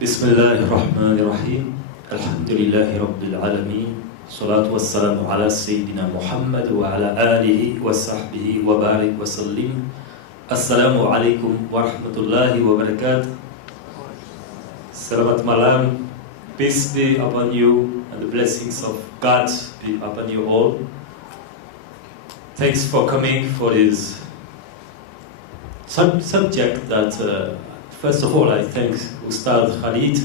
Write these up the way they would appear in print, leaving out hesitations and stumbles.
بسم الله الرحمن الرحيم الحمد لله رب العالمين الصلاة والسلام على سيدنا محمد وعلى آله وصحبه وبارك وسلم السلام عليكم ورحمة الله وبركاته. Selamat malam, peace be upon you and the blessings of God be upon you all. Thanks for coming for this subject that first of all, I thank Ustad Khalid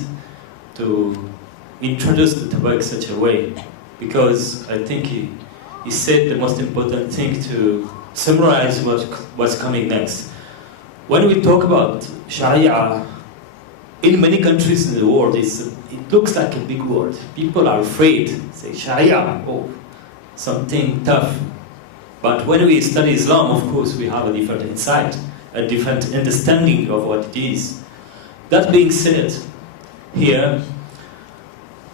to introduce the topic in such a way, because I think he said the most important thing to summarize what's coming next. When we talk about Sharia, in many countries in the world, it looks like a big word. People are afraid, say Sharia, oh, something tough. But when we study Islam, of course, we have a different insight, a different understanding of what it is. That being said, here,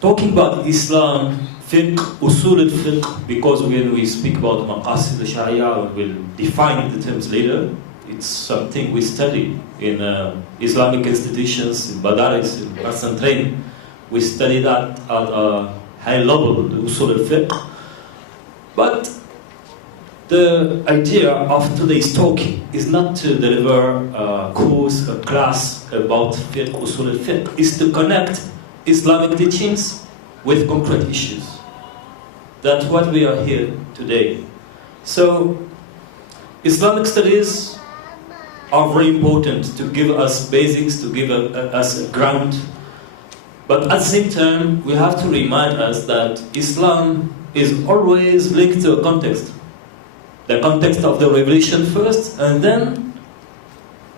talking about Islam, fiqh, usul al-fiqh, because when we speak about Maqasid Sharia, we'll define the terms later. It's something we study in Islamic institutions, in Madaris, in personal training. We study that at a high level, the usul al-fiqh. But the idea of today's talk is not to deliver a course, a class about fiqh, usul al-fiqh. It's to connect Islamic teachings with concrete issues. That's what we are here today. So, Islamic studies are very important to give us basics, to give us a ground. But at the same time, we have to remind us that Islam is always linked to a context. The context of the revelation first, and then,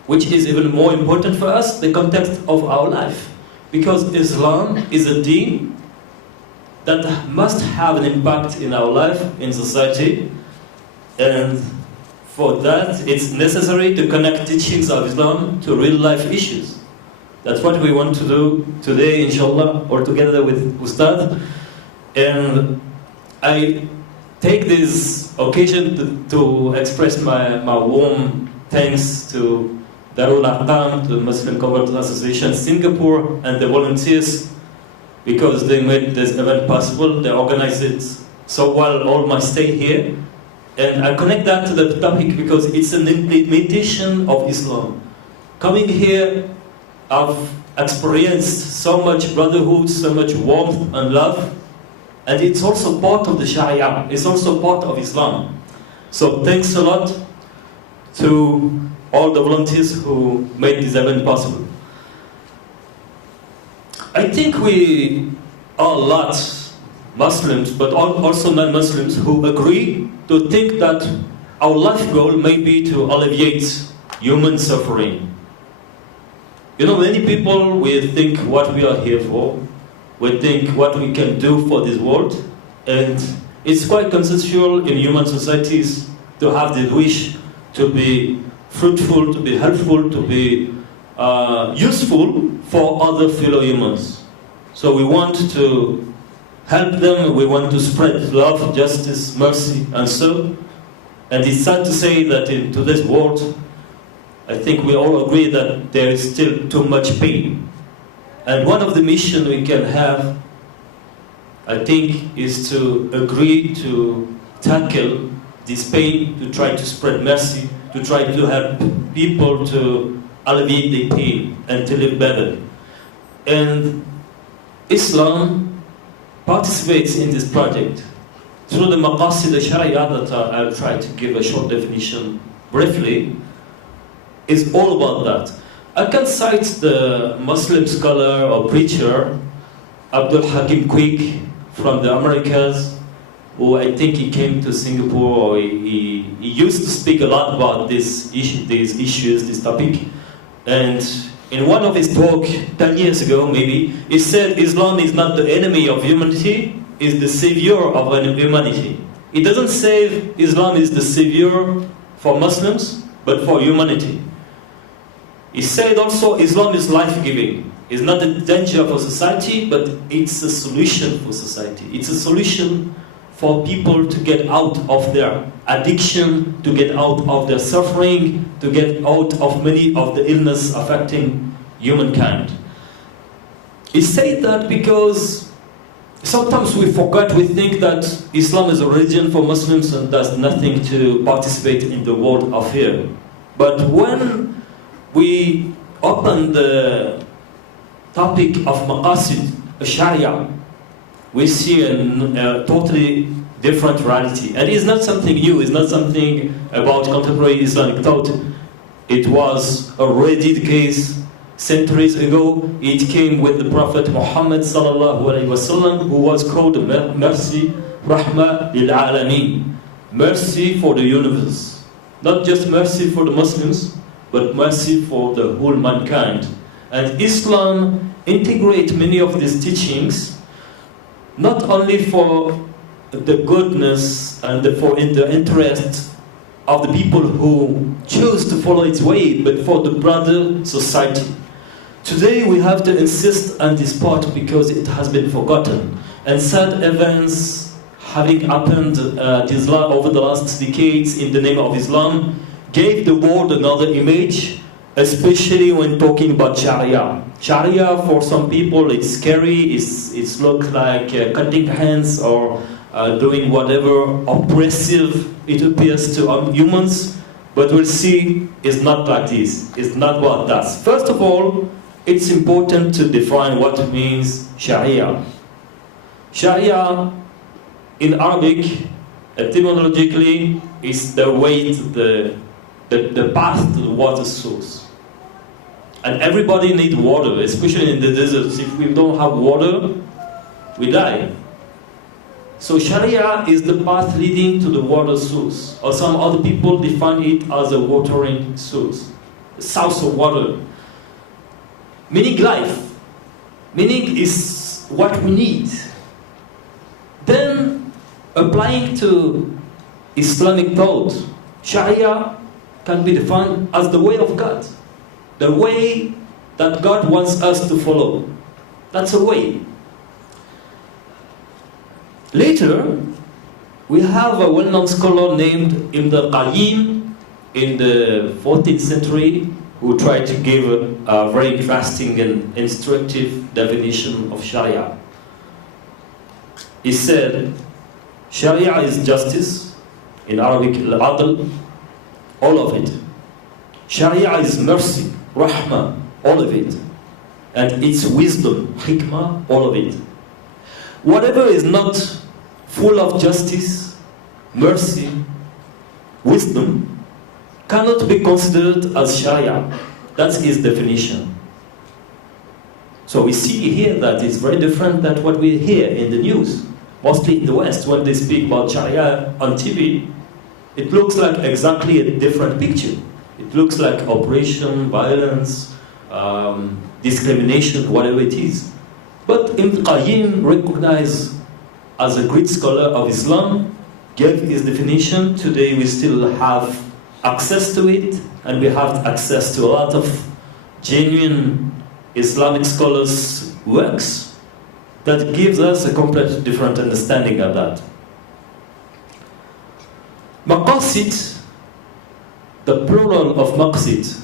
which is even more important for us, the context of our life. Because Islam is a deen that must have an impact in our life, in society, and for that it's necessary to connect teachings of Islam to real life issues. That's what we want to do today, inshallah, or together with Ustad. And I take this occasion to express my warm thanks to Darul Ahkam, to the Muslim Converted Association Singapore, and the volunteers, because they made this event possible. They organized it so well, all my stay here. And I connect that to the topic because it's an implementation of Islam. Coming here, I've experienced so much brotherhood, so much warmth and love. And it's also part of the Sharia, it's also part of Islam. So thanks a lot to all the volunteers who made this event possible. I think we are a lot Muslims, but also non-Muslims, who agree to think that our life goal may be to alleviate human suffering. You know, many people will think what we are here for. We think what we can do for this world, and it's quite consensual in human societies to have the wish to be fruitful, to be helpful, to be useful for other fellow humans. So we want to help them, we want to spread love, justice, mercy, and so. And it's sad to say that in today's world, I think we all agree that there is still too much pain. And one of the missions we can have, I think, is to agree to tackle this pain, to try to spread mercy, to try to help people to alleviate their pain and to live better. And Islam participates in this project through the Maqasid Sharia that I'll try to give a short definition briefly. Is all about that. I can cite the Muslim scholar or preacher Abdul Hakim Quick from the Americas, who I think he came to Singapore, or he used to speak a lot about these issues, this topic. And in one of his talks 10 years ago, maybe, he said Islam is not the enemy of humanity, it's the savior of humanity. It doesn't say Islam is the savior for Muslims, but for humanity. He said also Islam is life-giving. It's not a danger for society, but it's a solution for society. It's a solution for people to get out of their addiction, to get out of their suffering, to get out of many of the illness affecting humankind. He said that because sometimes we forget, we think that Islam is a religion for Muslims and does nothing to participate in the world affair. But when we open the topic of Maqasid Sharia, we see a totally different reality. And it's not something new, it's not something about contemporary Islamic thought. It was already the case centuries ago. It came with the Prophet Muhammad sallallahu alaihi wasallam, who was called Mercy, Rahma lil Alameen, mercy for the universe. Not just mercy for the Muslims, but mercy for the whole mankind. And Islam integrates many of these teachings, not only for the goodness and for the interest of the people who choose to follow its way, but for the broader society. Today we have to insist on this part because it has been forgotten. And sad events having happened over the last decades in the name of Islam gave the world another image, especially when talking about Sharia. Sharia, for some people, it's scary, it looks like cutting hands or doing whatever oppressive it appears to humans, but we'll see it's not like this. It's not what it does. First of all, it's important to define what means Sharia. Sharia, in Arabic, etymologically, is the way to the path to the water source. And everybody needs water, especially in the deserts. If we don't have water, we die. So Sharia is the path leading to the water source. Or some other people define it as a watering source, a source of water. Meaning life. Meaning is what we need. Then, applying to Islamic thought, Sharia can be defined as the way of God. The way that God wants us to follow. That's a way. Later, we have a well-known scholar named Ibn al-Qayyim in the 14th century who tried to give a very interesting and instructive definition of Sharia. He said, Sharia is justice, in Arabic al-adl, all of it. Sharia is mercy, rahmah, all of it. And it's wisdom, hikmah, all of it. Whatever is not full of justice, mercy, wisdom, cannot be considered as Sharia. That's his definition. So we see here that it's very different than what we hear in the news. Mostly in the West, when they speak about Sharia on TV, it looks like exactly a different picture. It looks like oppression, violence, discrimination, whatever it is. But Ibn Qayyim, recognized as a great scholar of Islam, gave his definition. Today we still have access to it, and we have access to a lot of genuine Islamic scholars' works that gives us a completely different understanding of that. Maqasid, the plural of maqsid.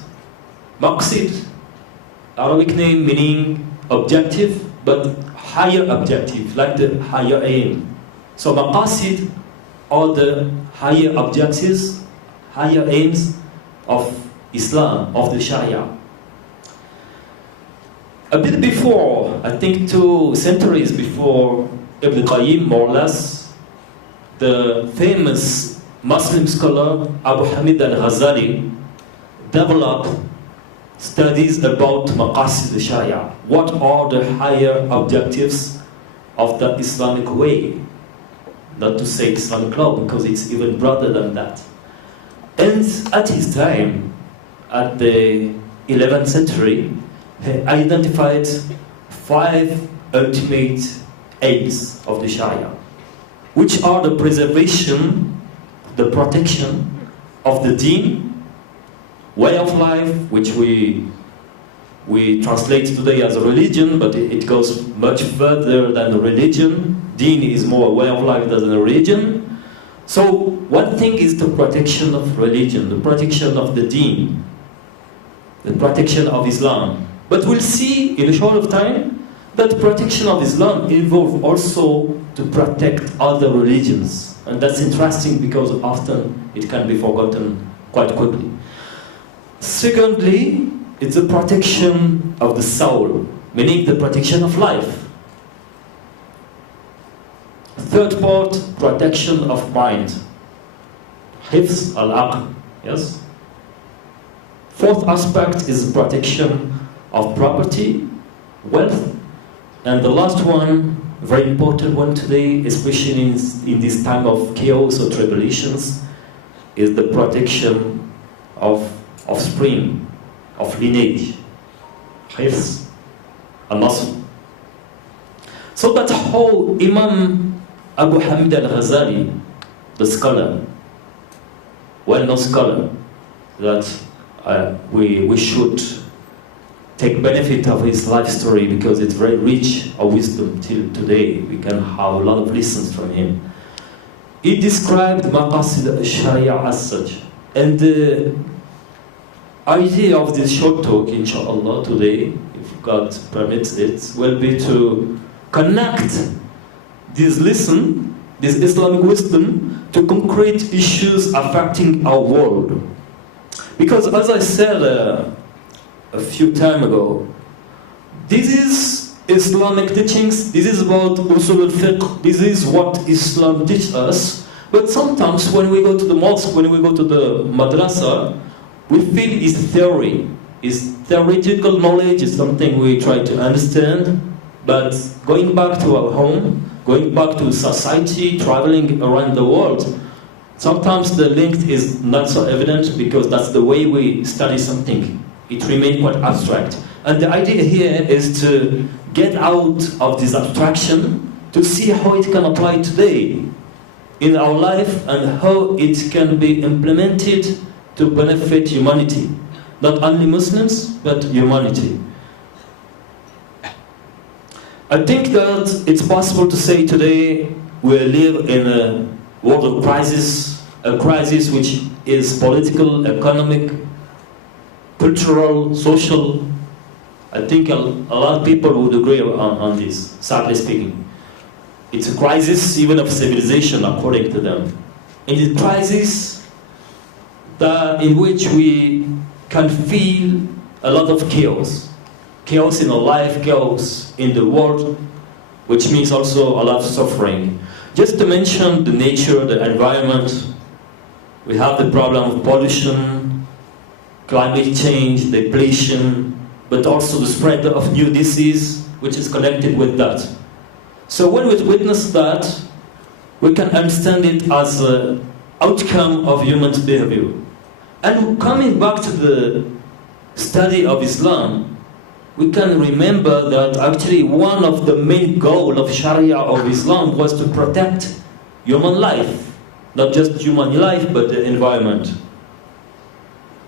Maqsid, Arabic name meaning objective, but higher objective, like the higher aim. So maqasid are the higher objectives, higher aims of Islam, of the Sharia. A bit before, I think 2 centuries before Ibn Qayyim, more or less, the famous Muslim scholar Abu Hamid al-Ghazali developed studies about Maqasid Sharia. What are the higher objectives of the Islamic way? Not to say Islamic law, because it's even broader than that. And at his time, at the 11th century, he identified 5 ultimate aims of the Sharia, which are the preservation, the protection of the deen, way of life, which we translate today as a religion, but it goes much further than a religion. Deen is more a way of life than a religion. So one thing is the protection of religion, the protection of the deen, the protection of Islam. But we'll see in a short of time But protection of Islam involves also to protect other religions. And that's interesting because often it can be forgotten quite quickly. Secondly, it's the protection of the soul, meaning the protection of life. Third part, protection of mind. Hifz al-aql, yes? Fourth aspect is protection of property, wealth. And the last one, very important one today, especially in this time of chaos or tribulations, is the protection of offspring, of lineage. Hifz al-nasl. So that's how Imam Abu Hamid al-Ghazali, the scholar, well-known scholar, that we should take benefit of his life story because it's very rich of wisdom till today. We can have a lot of lessons from him. He described Maqasid Sharia as such. And the idea of this short talk, inshallah, today, if God permits it, will be to connect this lesson, this Islamic wisdom, to concrete issues affecting our world. Because as I said a few time ago, this is Islamic teachings, this is about usul al-fiqh, this is what Islam teaches us. But sometimes when we go to the mosque, when we go to the madrasa, we feel it's theory. It's theoretical knowledge, is something we try to understand. But going back to our home, going back to society, traveling around the world, sometimes the link is not so evident because that's the way we study something. It remains quite abstract. And the idea here is to get out of this abstraction to see how it can apply today in our life and how it can be implemented to benefit humanity. Not only Muslims, but humanity. I think that it's possible to say today we live in a world of crisis, a crisis which is political, economic, cultural, social. I think a lot of people would agree on this, sadly speaking. It's a crisis even of civilization, according to them. And it's a crisis in which we can feel a lot of chaos. Chaos in our life, chaos in the world, which means also a lot of suffering. Just to mention the nature, the environment, we have the problem of pollution, climate change, depletion, but also the spread of new disease, which is connected with that. So when we witness that, we can understand it as an outcome of human behavior. And coming back to the study of Islam, we can remember that actually one of the main goals of Sharia of Islam was to protect human life. Not just human life, but the environment.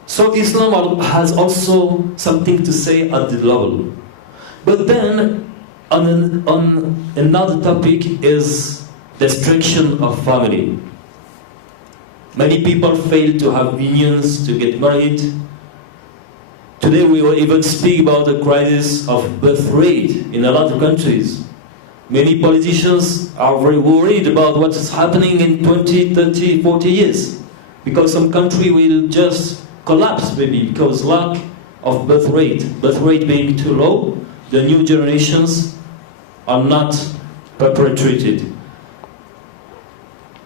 So Islam has also something to say at the level. But then, on another topic is destruction of family. Many people fail to have unions, to get married. Today we will even speak about the crisis of birth rate in a lot of countries. Many politicians are very worried about what is happening in 20, 30, 40 years. Because some country will just collapse maybe because lack of birth rate being too low, the new generations are not perpetuated.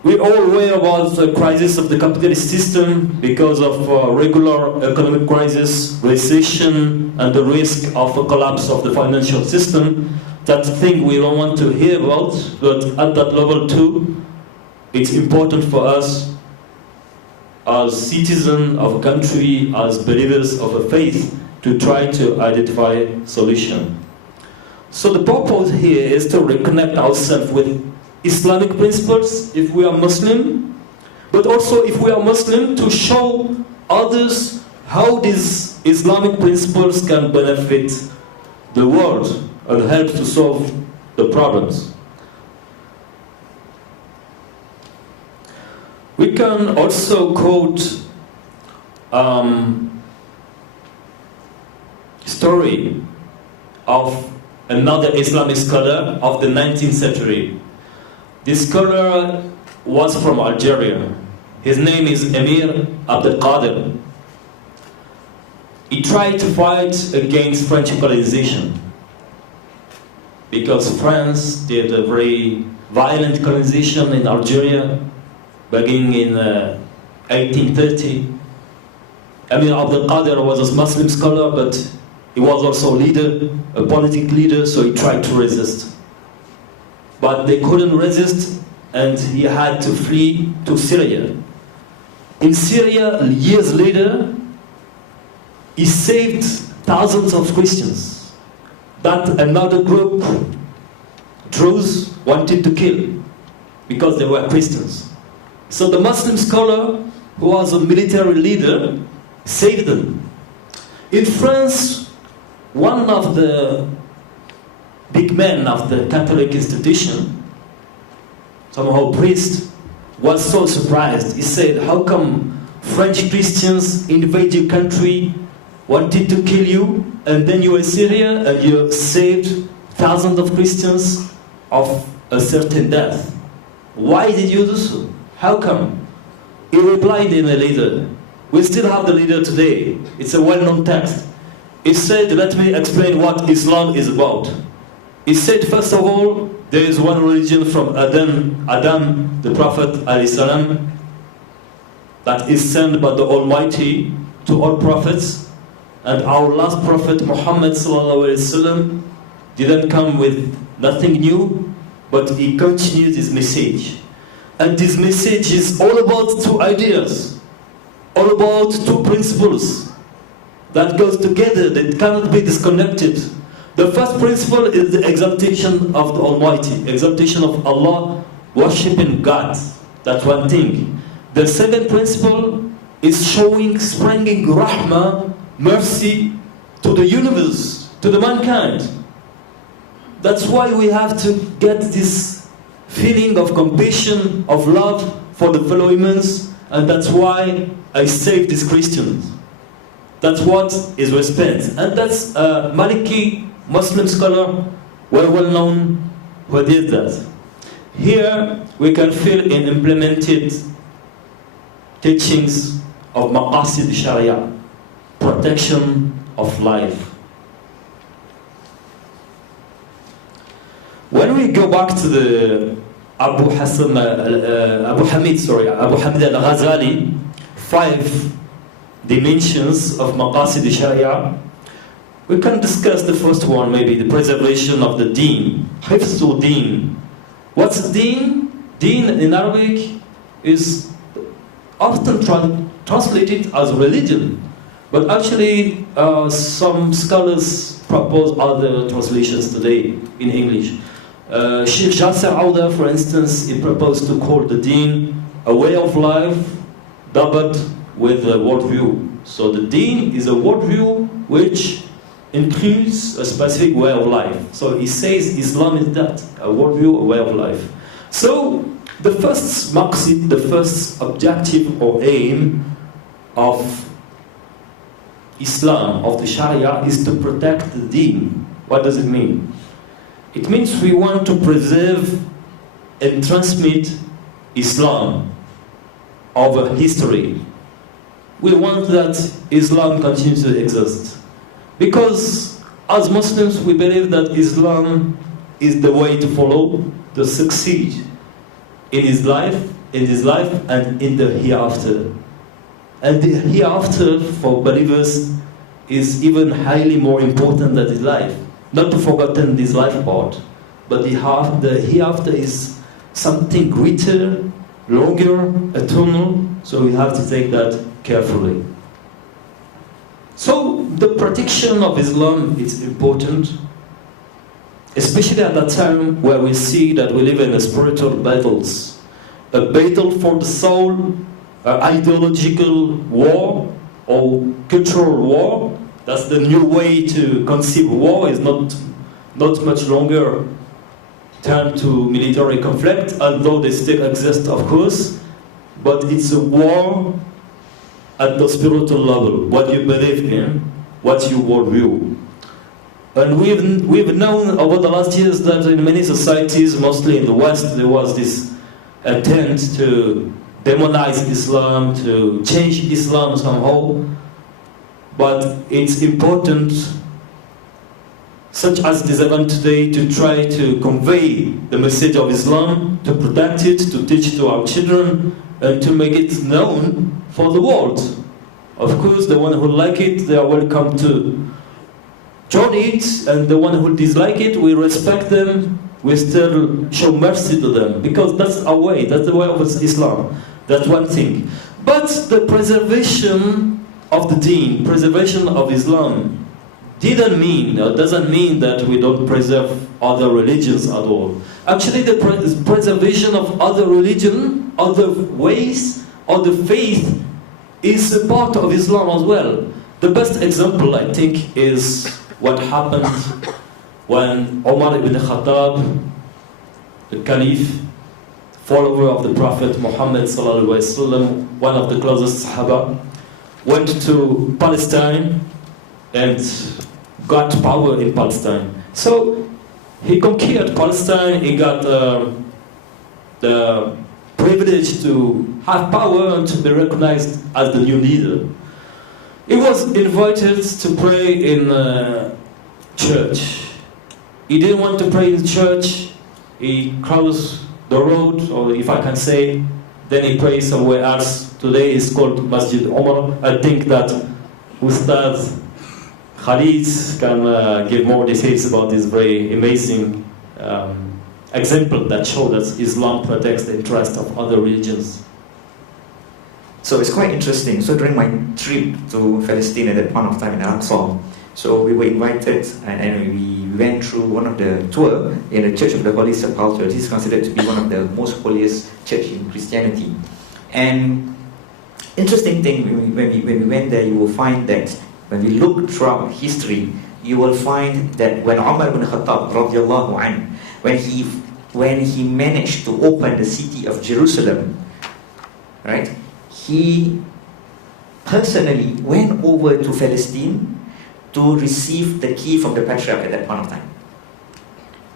We all aware about the crisis of the capitalist system because of regular economic crisis, recession, and the risk of a collapse of the financial system. That's a thing we don't want to hear about, but at that level too, it's important for us as citizens of a country, as believers of a faith, to try to identify solution. So the purpose here is to reconnect ourselves with Islamic principles if we are Muslim, but also if we are Muslim to show others how these Islamic principles can benefit the world and help to solve the problems. We can also quote story of another Islamic scholar of the 19th century. This scholar was from Algeria. His name is Emir Abdel Qadir. He tried to fight against French colonization because France did a very violent colonization in Algeria beginning in 1830. Emir Abdel Qadir was a Muslim scholar, but he was also a leader, a political leader, so he tried to resist. But they couldn't resist, and he had to flee to Syria. In Syria, years later, he saved thousands of Christians that another group, Druze, wanted to kill because they were Christians. So the Muslim scholar, who was a military leader, saved them. In France, one of the big men of the Catholic institution, somehow priest, was so surprised. He said, how come French Christians invade your country, wanted to kill you, and then you were in Syria and you saved thousands of Christians of a certain death? Why did you do so? How come? He replied in a letter. We still have the letter today. It's a well-known text. He said, let me explain what Islam is about. He said, first of all, there is one religion from Adam, the Prophet ﷺ, that is sent by the Almighty to all prophets, and our last prophet Muhammad ﷺ didn't come with nothing new, but he continued his message. And this message is all about two ideas, all about two principles that goes together, that cannot be disconnected. The first principle is the exaltation of the Almighty, exaltation of Allah, worshipping God. That's one thing. The second principle is showing, spreading rahmah, mercy to the universe, to the mankind. That's why we have to get this feeling of compassion, of love for the fellow humans, and that's why I save these Christians. That's what is respect. And that's a Maliki Muslim scholar, well known, who did that. Here we can feel in implemented teachings of Maqasid Sharia, protection of life. When we go back to the Abu Hamid al-Ghazali, 5 dimensions of Maqasid Sharia, we can discuss the first one, maybe the preservation of the deen. Hifzu deen. What's deen? Deen in Arabic is often translated as religion, but actually some scholars propose other translations today in English. Sheikh Jasser Auda, for instance, he proposed to call the deen a way of life doubled with a worldview. So the deen is a worldview which includes a specific way of life. So he says Islam is that, a worldview, a way of life. So the first maqsid, the first objective or aim of Islam, of the Sharia, is to protect the deen. What does it mean? It means we want to preserve and transmit Islam over history. We want that Islam continues to exist. Because as Muslims, we believe that Islam is the way to follow, to succeed in his life, and in the hereafter. And the hereafter for believers is even highly more important than his life. Not to forgotten this life part, but the hereafter is something greater, longer, eternal, so we have to take that carefully. So the protection of Islam is important, especially at that time where we see that we live in a spiritual battles, a battle for the soul, an ideological war or cultural war. That's the new way to conceive war. Is not much longer turned to military conflict, although they still exist, of course, but it's a war at the spiritual level, what you believe in, what's your worldview. And we've known over the last years that in many societies, mostly in the West, there was this attempt to demonize Islam, to change Islam somehow. But it's important, such as this event today, to try to convey the message of Islam, to protect it, to teach to our children, and to make it known for the world. Of course, the one who like it, they are welcome to join it, and the one who dislike it, we respect them, we still show mercy to them, because that's our way, that's the way of Islam. That's one thing. But the preservation of the deen, preservation of Islam, doesn't mean that we don't preserve other religions at all. Actually, the preservation of other religion, other ways, other faith is a part of Islam as well. The best example, I think, is what happened when Umar ibn Khattab, the Caliph, follower of the Prophet Muhammad sallallahu alaihi wasallam, one of the closest Sahaba, went to Palestine and got power in Palestine. So he conquered Palestine, he got the privilege to have power and to be recognized as the new leader. He was invited to pray in church. He didn't want to pray in church. He crossed the road, or if I can say, then he prays somewhere else. Today it's called Masjid Umar. I think that Ustad Khalid can give more details about this very amazing example that shows that Islam protects the interest of other religions. So it's quite interesting. So during my trip to Palestine at that point of time in Al-Aqsa, so we were invited and we went through one of the tour in the Church of the Holy Sepulchre. This is considered to be one of the most holiest church in Christianity. And interesting thing, when we went there, you will find that when we look throughout history, you will find that when Umar ibn Khattab radiallahu anhu, when he managed to open the city of Jerusalem, right? He personally went over to Palestine to receive the key from the patriarch at that point of time,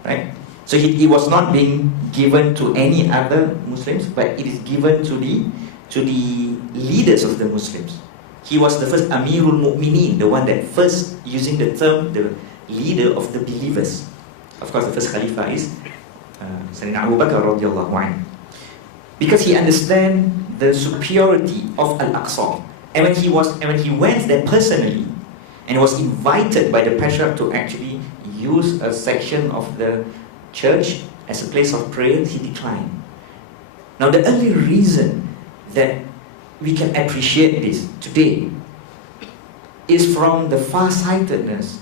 right? So he was not being given to any other Muslims, but it is given to the leaders of the Muslims. He was the first Amirul Mu'mineen, the one that first using the term the leader of the believers. Of course, the first Khalifa is Sayyidina Abu Bakr radiallahu anhu, because he understands the superiority of Al-Aqsa. And when he went there personally and was invited by the patriarch to actually use a section of the church as a place of prayer, he declined. Now the only reason that we can appreciate this today is from the far-sightedness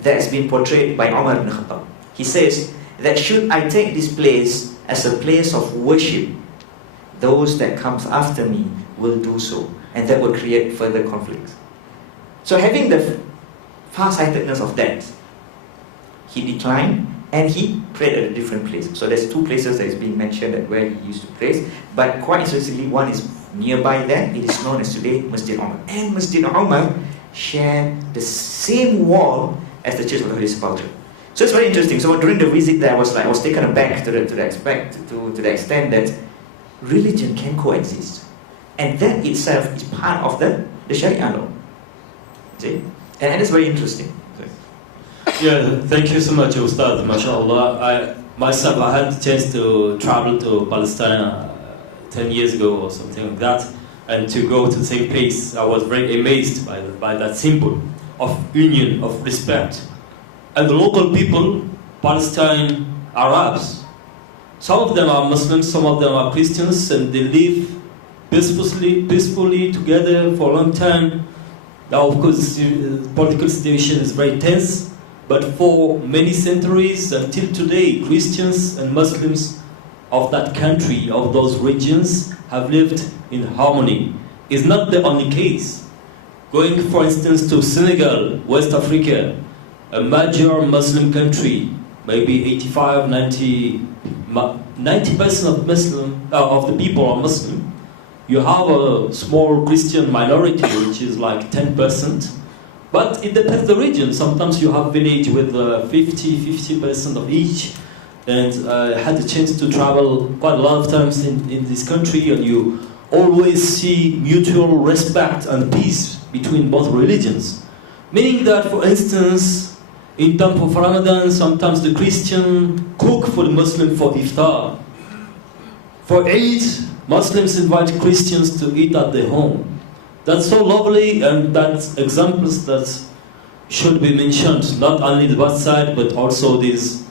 that has been portrayed by Umar ibn Khattab. He says that should I take this place as a place of worship, those that comes after me will do so, and that will create further conflicts. So having the far-sightedness of that, he declined and he prayed at a different place. So there's two places that is being mentioned at where he used to pray, but quite interestingly, one is nearby there. It is known as today Masjid Umar. And Masjid Umar share the same wall as the Church of the Holy Sepulchre. So it's very interesting. So during the visit there, I was taken aback to the extent that religion can coexist, and that itself is part of the Sharia law. See? And it's very interesting. Yeah, thank you so much, Ustad. MashaAllah. I had the chance to travel to Palestine 10 years ago or something like that, and to go to the same place. I was very amazed by that symbol of union, of respect. And the local people, Palestine Arabs, some of them are Muslims, some of them are Christians, and they live peacefully together for a long time. Now, of course, the political situation is very tense, but for many centuries until today, Christians and Muslims of that country, of those regions, have lived in harmony. It's not the only case. Going, for instance, to Senegal, West Africa, a major Muslim country, maybe 85, 90% of the people are Muslim. You have a small Christian minority, which is like 10%, But it depends the region. Sometimes you have village with 50% of each. And I had the chance to travel quite a lot of times in this country, and you always see mutual respect and peace between both religions. Meaning that, for instance, in time of Ramadan, sometimes the Christian cook for the Muslim for iftar. For Eid, Muslims invite Christians to eat at their home. That's so lovely, and that's examples that should be mentioned, not only the bad side, but also this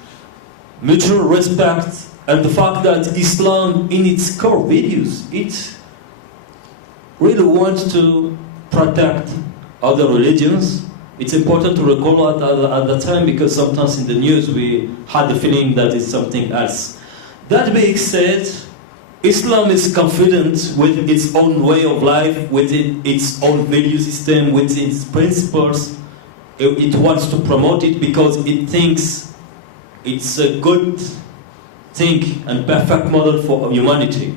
mutual respect, and the fact that Islam, in its core values, it really wants to protect other religions. It's important to recall at the time, because sometimes in the news we had the feeling that it's something else. That being said, Islam is confident with its own way of life, with its own value system, with its principles. It wants to promote it because it thinks it's a good thing and perfect model for humanity.